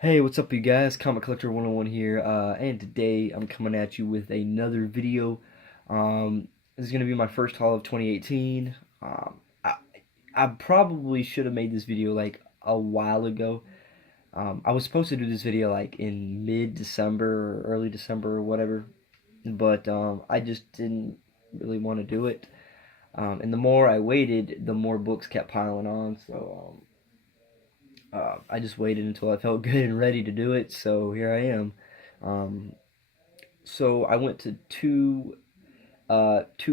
Hey, what's up, you guys? Comic Collector 101 here, and today I'm coming at you with another video. This is going to be my first haul of 2018. I probably should have made this video like a while ago. I was supposed to do this video like in mid-December or early December or whatever, but I just didn't really want to do it. And the more I waited, the more books kept piling on, so I just waited until I felt good and ready to do it, so here I am. Um, so I went to two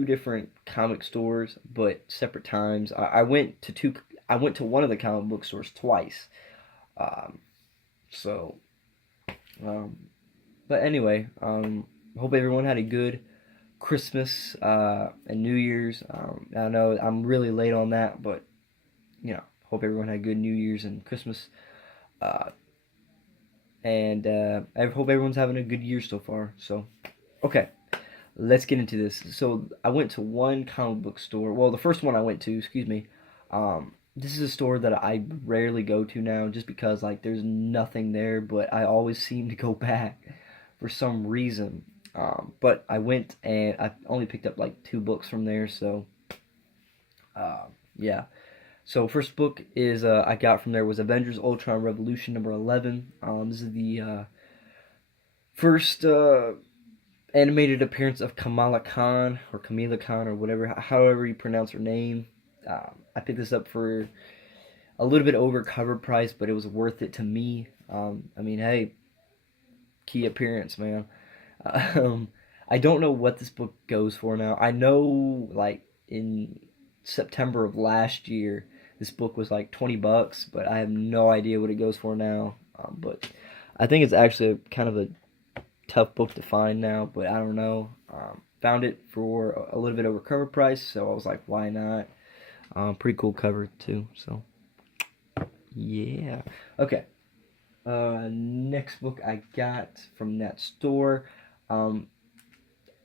different comic stores, but separate times. I went to two. I went to one of the comic book stores twice. Um, so, um, but anyway, hope everyone had a good Christmas and New Year's. I know I'm really late on that, but hope everyone had a good New Year's and Christmas. Uh, and I hope everyone's having a good year so far. So, okay, let's get into this. So, I went to one comic book store. Well, the first one I went to, excuse me. This is a store that I rarely go to now, just because like there's nothing there. But I always seem to go back for some reason. But I went and I only picked up like two books from there. So, yeah. So first book is I got from there was Avengers Ultron Revolution number 11. This is the first animated appearance of Kamala Khan or Kamala Khan or whatever, however you pronounce her name. I picked this up for a little bit over cover price, but it was worth it to me. I mean, hey, key appearance, man. Um, I don't know what this book goes for now. I know, like in September of last year, this book was like $20, but I have no idea what it goes for now. But I think it's actually kind of a tough book to find now, but I don't know. Found it for a little bit over cover price, so I was like, why not? Pretty cool cover too. So yeah. Okay. Next book I got from that store. Um,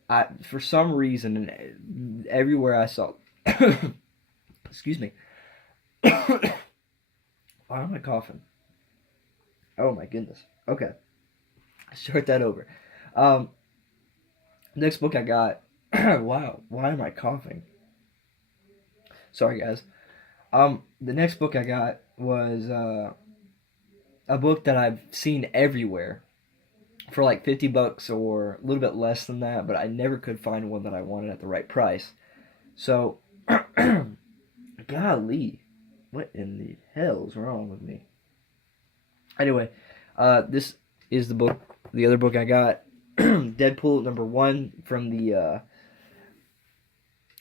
I for some reason and everywhere I saw, excuse me. Why am I coughing? Oh my goodness. Okay, start that over. Um, Next book I got. Wow, why am I coughing? Sorry, guys. The next book I got was a book that I've seen everywhere for like $50 or a little bit less than that, but I never could find one that I wanted at the right price. So, golly, what in the hell is wrong with me? Anyway, this is the other book I got, Deadpool number 1 from the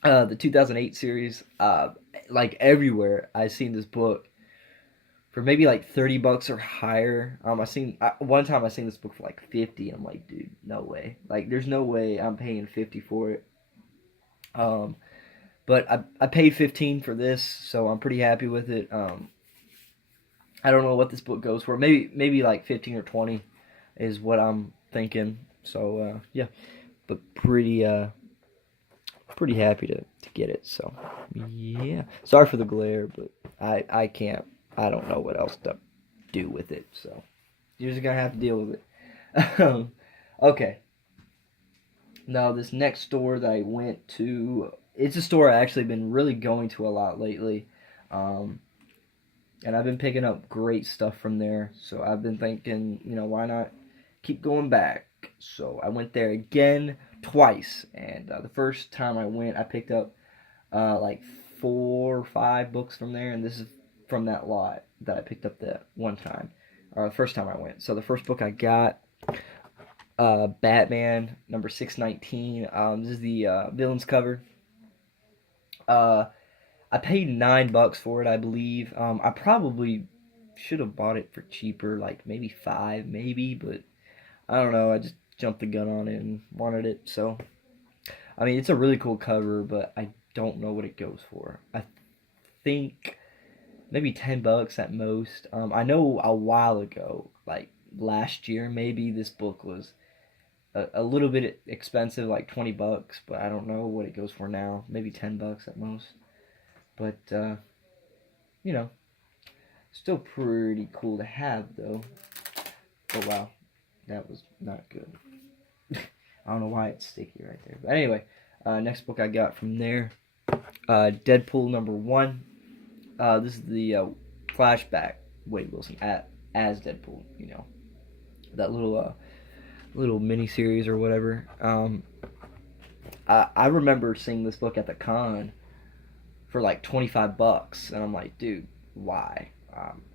2008 series. Like everywhere, I've seen this book for maybe like $30 or higher. One time I seen this book for like 50. I'm like, dude, no way. Like, there's no way I'm paying 50 for it. Um, but I paid 15 for this, so I'm pretty happy with it. I don't know what this book goes for. Maybe like 15 or 20 is what I'm thinking. So yeah, but pretty happy to get it. So yeah, sorry for the glare, but I can't. I don't know what else to do with it. So you're just gonna have to deal with it. Okay. Now this next store that I went to, it's a store I actually been really going to a lot lately. Um, and I've been picking up great stuff from there. So I've been thinking, why not keep going back? So I went there again twice, and the first time I went, I picked up like 4 or 5 books from there, and this is from that lot that I picked up that one time, or the first time I went. So the first book I got, Batman number 619. This is the villains cover. Uh, I paid $9 for it, I believe. I probably should have bought it for cheaper, like maybe 5, maybe, but I don't know. I just jumped the gun on it and wanted it. So, I mean, it's a really cool cover, but I don't know what it goes for. I think maybe $10 at most. I know a while ago, like last year, maybe this book was a little bit expensive, like $20, but I don't know what it goes for now. Maybe $10 at most. But you know, still pretty cool to have though. Oh wow, that was not good. I don't know why it's sticky right there. But anyway, next book I got from there, Deadpool #1. This is the flashback Wade Wilson as Deadpool. You know, that little mini series or whatever. I remember seeing this book at the con for like $25, and I'm like, dude, why?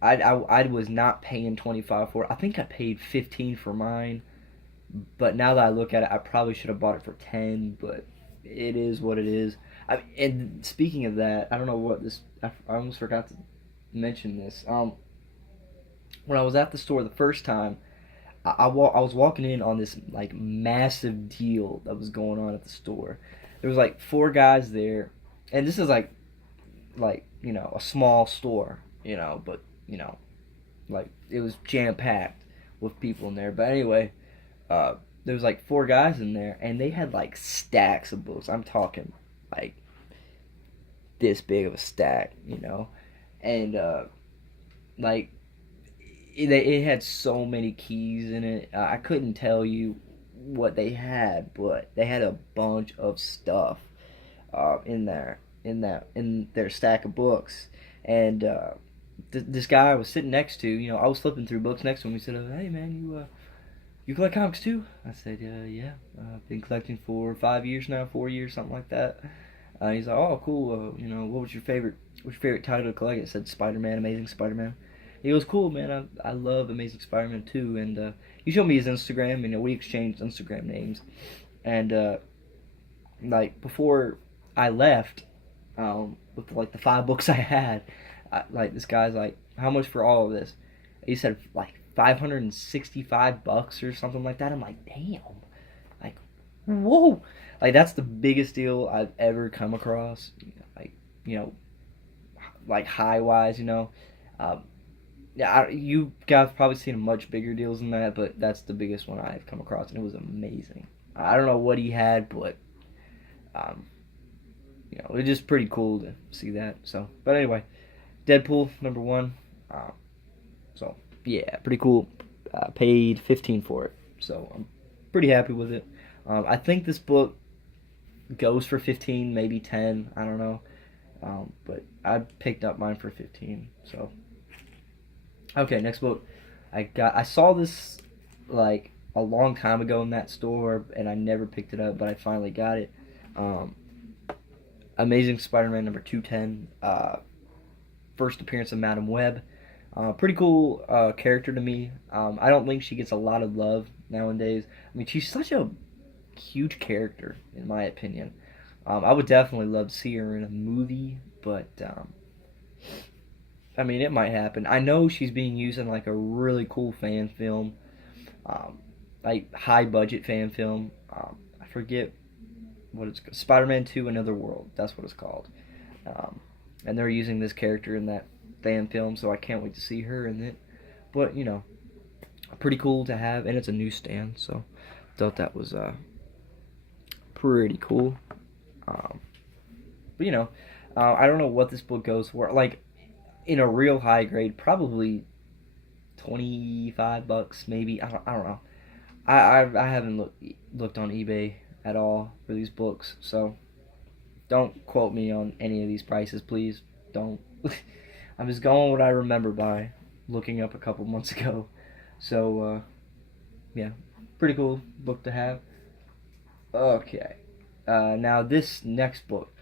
I was not paying 25 for it. I think I paid 15 for mine, but now that I look at it, I probably should have bought it for 10. But it is what it is. And speaking of that, I don't know what this. I almost forgot to mention this. When I was at the store the first time, I was walking in on this like massive deal that was going on at the store. There was like four guys there, and this is like a small store, but like it was jam packed with people in there. But anyway, there was like four guys in there, and they had like stacks of books. I'm talking like this big of a stack, and like it had so many keys in it. I couldn't tell you what they had, but they had a bunch of stuff in there in their stack of books. And this guy I was sitting next to, I was flipping through books next to him. He said, "Hey man, you collect comics too?" I said, "Yeah, I've been collecting for 5 years now, 4 years, something like that." He's like, "Oh, cool. What was your favorite title to collect?" I said, "SpiderMan, Amazing Spider-Man." He goes, "Cool, man. I love Amazing Spider-Man too." And he showed me his Instagram. We exchanged Instagram names. And like before I left, with like the 5 books I had, like this guy's like, "How much for all of this?" He said like $565 or something like that. I'm like, damn, like, whoa, like that's the biggest deal I've ever come across. Like, like high wise, Yeah, you guys probably seen much bigger deals than that, but that's the biggest one I've come across, and it was amazing. I don't know what he had, but um, it was just pretty cool to see that. So, but anyway, Deadpool #1. So yeah, pretty cool. Paid 15 for it, so I'm pretty happy with it. I think this book goes for 15, maybe 10. I don't know, but I picked up mine for 15. So okay, next book. I saw this like a long time ago in that store, and I never picked it up, but I finally got it. Um, Amazing Spider-Man #210. First appearance of Madam Web. Pretty cool character to me. I don't think she gets a lot of love nowadays. I mean, she's such a huge character, in my opinion. I would definitely love to see her in a movie, but I mean, it might happen. I know she's being used in like a really cool fan film, like high budget fan film. I forget what it's called. Spider-Man 2: Another World. That's what it's called. Um, and they're using this character in that fan film, so I can't wait to see her in it. But pretty cool to have, and it's a newsstand, so thought that was pretty cool. Um, but I don't know what this book goes for. Like in a real high grade, probably $25, maybe. I don't know. I haven't looked on eBay at all for these books, so don't quote me on any of these prices, please. Don't. I'm just going what I remember by looking up a couple months ago. So yeah, pretty cool book to have. Okay, now this next book,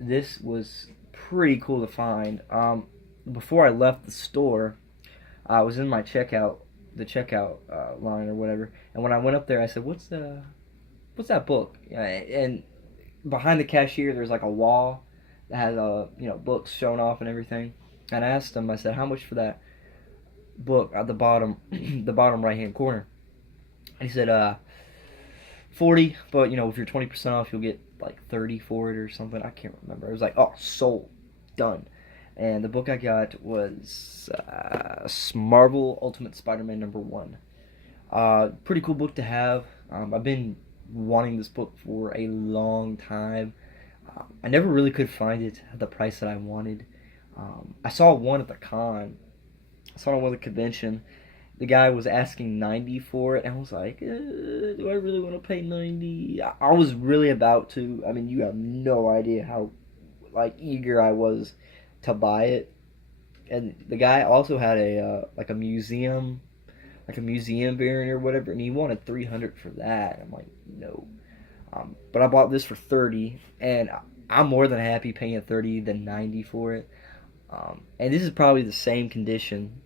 this was pretty cool to find. Before I left the store, I was in my the checkout line or whatever, and when I went up there, I said, what's that book?" And behind the cashier, there's like a wall that has books showing off and everything. And I asked him, I said, "How much for that book at the bottom, the bottom right hand corner?" And he said, 40, but if you're 20% off, you'll get like 30 for it or something. I can't remember. I was like, "Oh, sold, done." And the book I got was Marvel Ultimate Spider-Man #1. Pretty cool book to have. I've been wanting this book for a long time. I never really could find it at the price that I wanted. I saw one at the con. I saw it at the convention, the guy was asking 90 for it, and I was like, do I really want to pay 90? I was really about to. I mean, you have no idea how like eager I was to buy it. And the guy also had like a museum variant or whatever, and he wanted 300 for that. I'm like, no. But I bought this for 30, and I'm more than happy paying 30 than 90 for it. And this is probably the same condition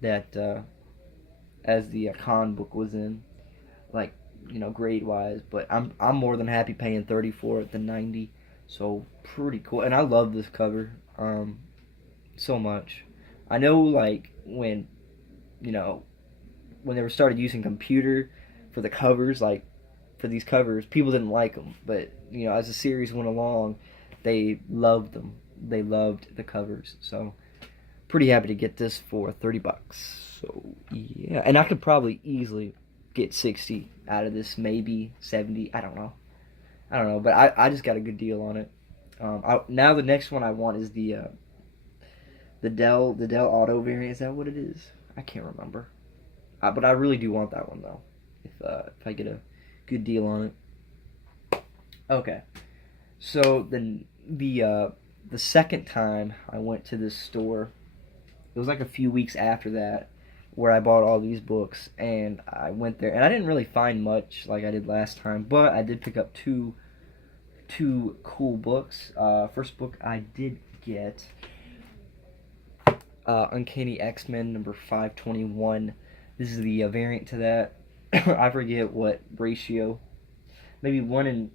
that as the con book was in, like grade wise. But I'm more than happy paying 30 for it than 90. So pretty cool, and I love this cover so much. I know like you know when they were started using computer for the covers, like for these covers, people didn't like them. But as the series went along, they loved them. They loved the covers. So pretty happy to get this for $30. So yeah, and I could probably easily get 60 out of this, maybe 70. I don't know, but I just got a good deal on it. Now the next one I want is the Dell Auto variant. Is that what it is? I can't remember. But I really do want that one though. If I get a good deal on it. Okay. So then the second time I went to this store, it was like a few weeks after that where I bought all these books, and I went there and I didn't really find much like I did last time, but I did pick up two cool books. First book I did get Uncanny XMen number 521. This is the variant to that. I forget what ratio. Maybe 1 in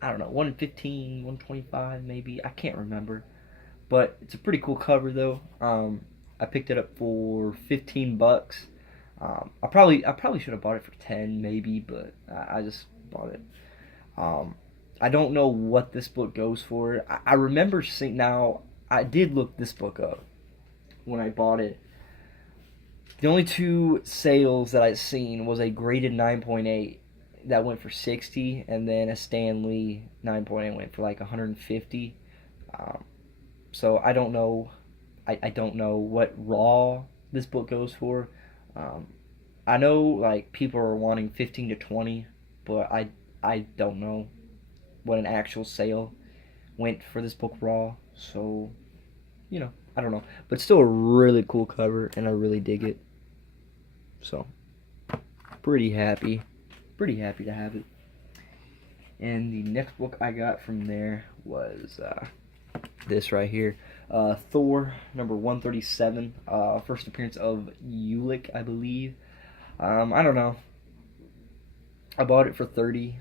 15, 125 maybe. I can't remember. But it's a pretty cool cover though. I picked it up for $15. I probably should have bought it for 10 maybe, but I just bought it. I don't know what this book goes for. I remember seeing, now I did look this book up when I bought it. The only two sales that I'd seen was a graded 9.8 that went for 60, and then a Stanley 9.8 went for like 150. So I don't know. I don't know what raw this book goes for. I know like people are wanting 15 to 20, but I don't know what an actual sale went for this book raw. So I don't know, but still a really cool cover, and I really dig it. So pretty happy to have it. And the next book I got from there was this right here, Thor number 137, first appearance of Ulick, I believe. I don't know. I bought it for 30,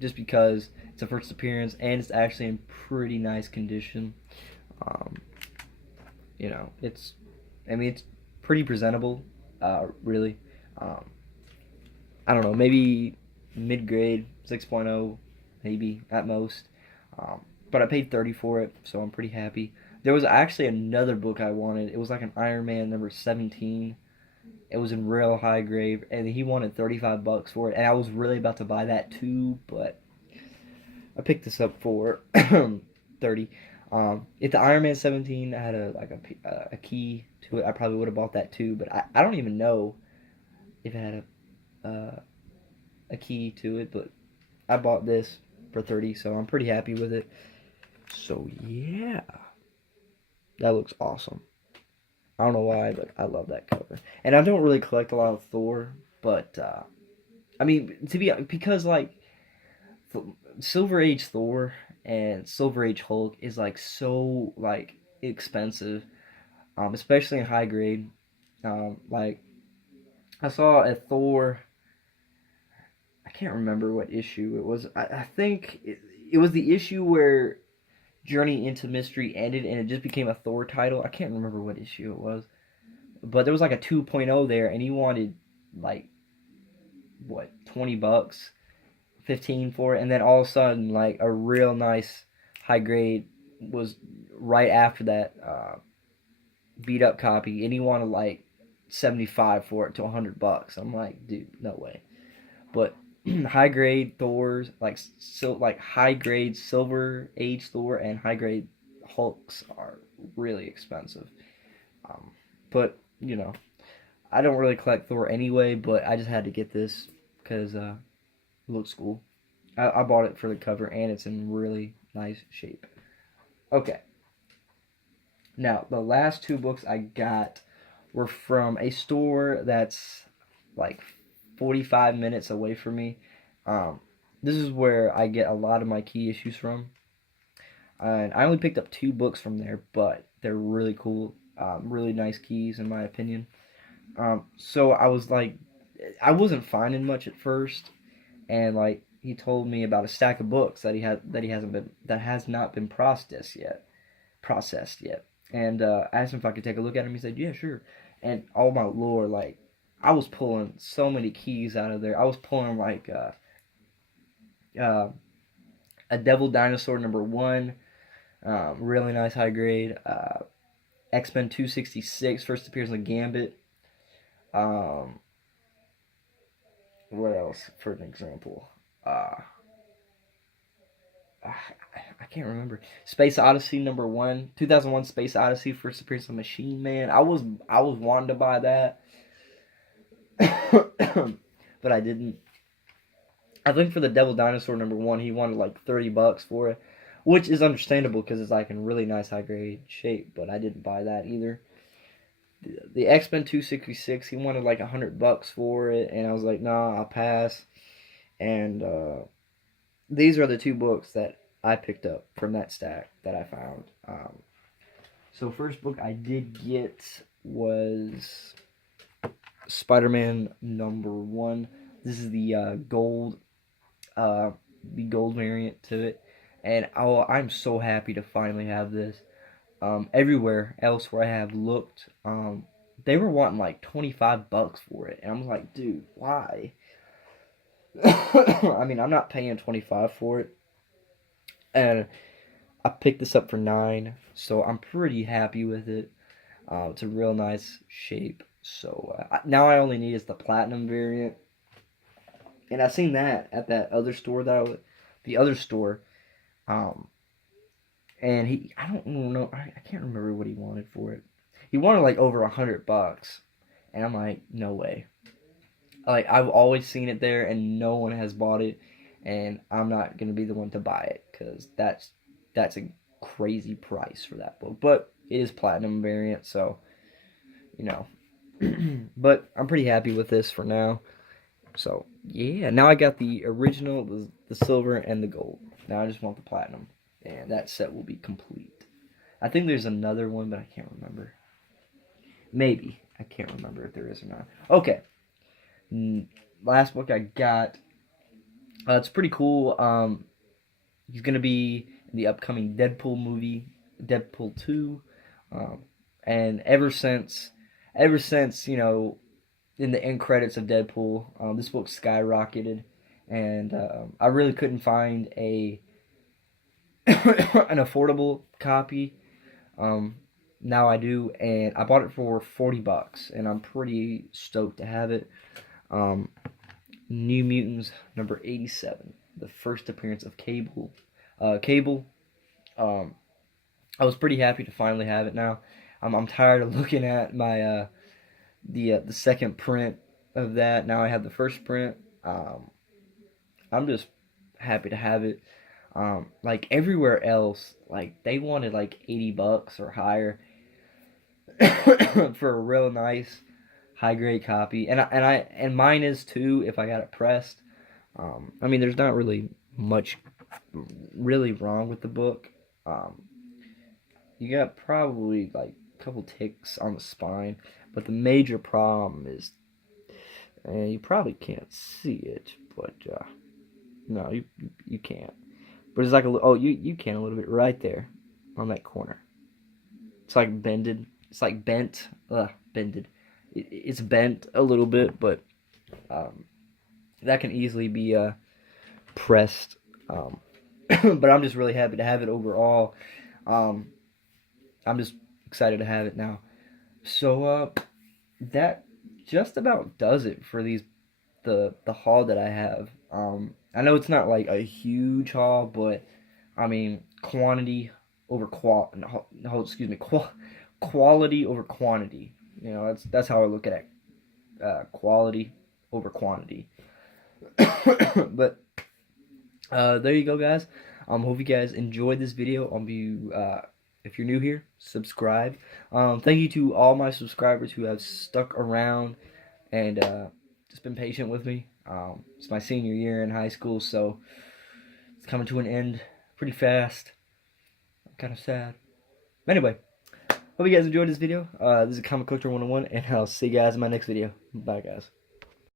just because it's a first appearance and it's actually in pretty nice condition. It's pretty presentable, really. I don't know, maybe mid-grade, 6.0, maybe at most. But I paid 30 for it, so I'm pretty happy. There was actually another book I wanted. It was like an Iron Man number 17. It was in real high grade, and he wanted $35 for it, and I was really about to buy that too, but I picked this up for 30. If the Iron Man 17 had a key to it, I probably would have bought that too, but I don't even know if it had a key to it, but I bought this for 30, so I'm pretty happy with it. So yeah, that looks awesome. I don't know why, but I love that cover. And I don't really collect a lot of Thor, but because like Silver Age Thor and Silver Age Hulk is like so like expensive, especially in high grade. Like I saw a Thor. I can't remember what issue it was. I think it was the issue where Journey into Mystery ended and it just became a Thor title. I can't remember what issue it was. But there was like a 2.0 there, and he wanted like what, $20, 15 for it, and then all of a sudden like a real nice high grade was right after that beat up copy, and he wanted like 75 for it to $100. I'm like, dude, no way. But high grade Thors, like high grade Silver Age Thor and high grade Hulks are really expensive. But you know, I don't really collect Thor anyway, but I just had to get this because it looks cool. I bought it for the cover, and it's in really nice shape. Okay, now the last two books I got were from a store that's like 45 minutes away from me. Um, this is where I get a lot of my key issues from. And I only picked up two books from there, but they're really cool. Really nice keys, in my opinion. So I was like, I wasn't finding much at first, and like he told me about a stack of books that has not been processed yet. And I asked him if I could take a look at them. He said, "Yeah, sure." And oh my lord, like I was pulling so many keys out of there. I was pulling like uh, a Devil Dinosaur #1, really nice high grade. XMen 266 first appears in Gambit. Um, what else for an example? I can't remember. Space Odyssey #1, 2001 Space Odyssey first appearance of Machine Man. I was wanting to buy that, but I didn't. I think for the Devil Dinosaur #1, he wanted like $30 for it, which is understandable because it's like in really nice high grade shape. But I didn't buy that either. The X-Men 266, he wanted like $100 for it, and I was like, nah, I'll pass. And these are the two books that I picked up from that stack that I found. So first book I did get was SpiderMan #1. This is the gold variant to it, and I'm so happy to finally have this. Everywhere else where I have looked, they were wanting like $25 for it, and I'm like, dude, why? I mean, I'm not paying 25 for it, and I picked this up for 9, so I'm pretty happy with it. It's a real nice shape. So now I only need is the platinum variant, and I seen that at that other store the other store, um, and I don't know, I can't remember what he wanted for it. He wanted like over $100, and I'm like, no way. Like I've always seen it there, and no one has bought it, and I'm not gonna be the one to buy it because that's a crazy price for that book. But it is platinum variant, so you know. But I'm pretty happy with this for now. So yeah, now I got the original, the silver, and the gold. Now I just want the platinum, and that set will be complete. I think there's another one, but I can't remember. Maybe I can't remember if there is or not. Okay, last book I got. It's pretty cool. He's gonna be in the upcoming Deadpool movie, Deadpool 2, and ever since in the end credits of Deadpool, this book skyrocketed, and I really couldn't find a an affordable copy. Now I do, and I bought it for $40, and I'm pretty stoked to have it. New Mutants #87, the first appearance of Cable. Cable. I was pretty happy to finally have it now. I'm tired of looking at my the second print of that. Now I have the first print. I'm just happy to have it. Like everywhere else, like they wanted like $80 or higher for a real nice high grade copy, and mine is too if I got it pressed. I mean, there's not really much really wrong with the book. You got probably like a couple ticks on the spine, but the major problem is, and you probably can't see it, but no, you can't. But it's like you can a little bit right there on that corner. It's like bended. It's like bent. Bended. It's bent a little bit, but that can easily be pressed. But I'm just really happy to have it overall. I'm just excited to have it now. So that just about does it for the haul that I have. I know it's not like a huge haul, but I mean quantity over quality over quantity. You know, that's how I look at it. Quality over quantity. But there you go, guys. Hope you guys enjoyed this video. If you're new here, subscribe. Thank you to all my subscribers who have stuck around and just been patient with me. It's my senior year in high school, so it's coming to an end pretty fast. I'm kind of sad. Anyway, hope you guys enjoyed this video. This is Comic Collector 101, and I'll see you guys in my next video. Bye, guys.